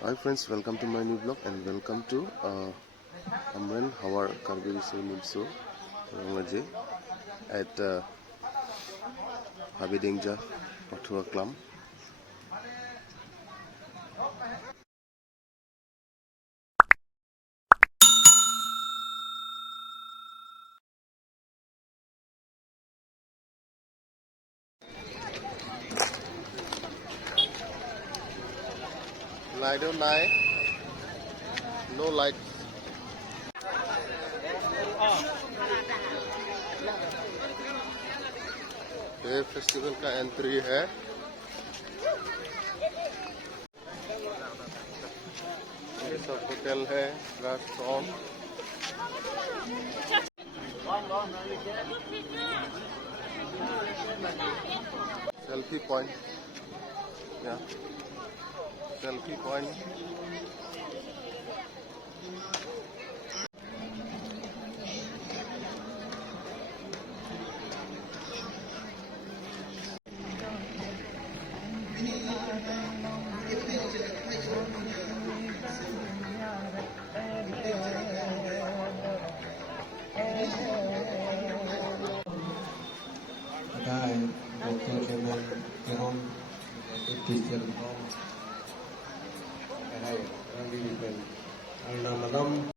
Hi friends, welcome to my new vlog and welcome to Amran Hawar Kargiriso Nimso Rangaje at Habidingja Patua Club. Light or night? No light. ये festival का entry है ये सब hotel है restaurant selfie point या selfie point Đây, một chương trình cái hôm kỷ niệm hôm cái này đang đi mình anh làm mà đông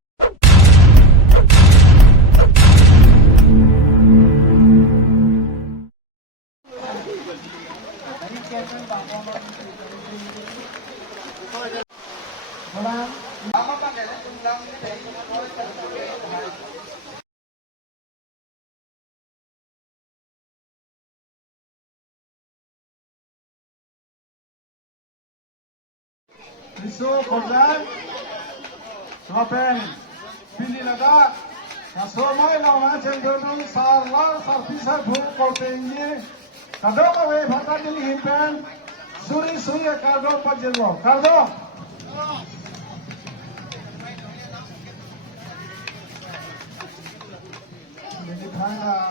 Isu korban, sopen, pilih laga, kasomai lawan cenderung sarlar sarpisar buk kotengi, kado kawe bhata jeli himpen, suri suri kado pajelwo, kado. Jadi bhanga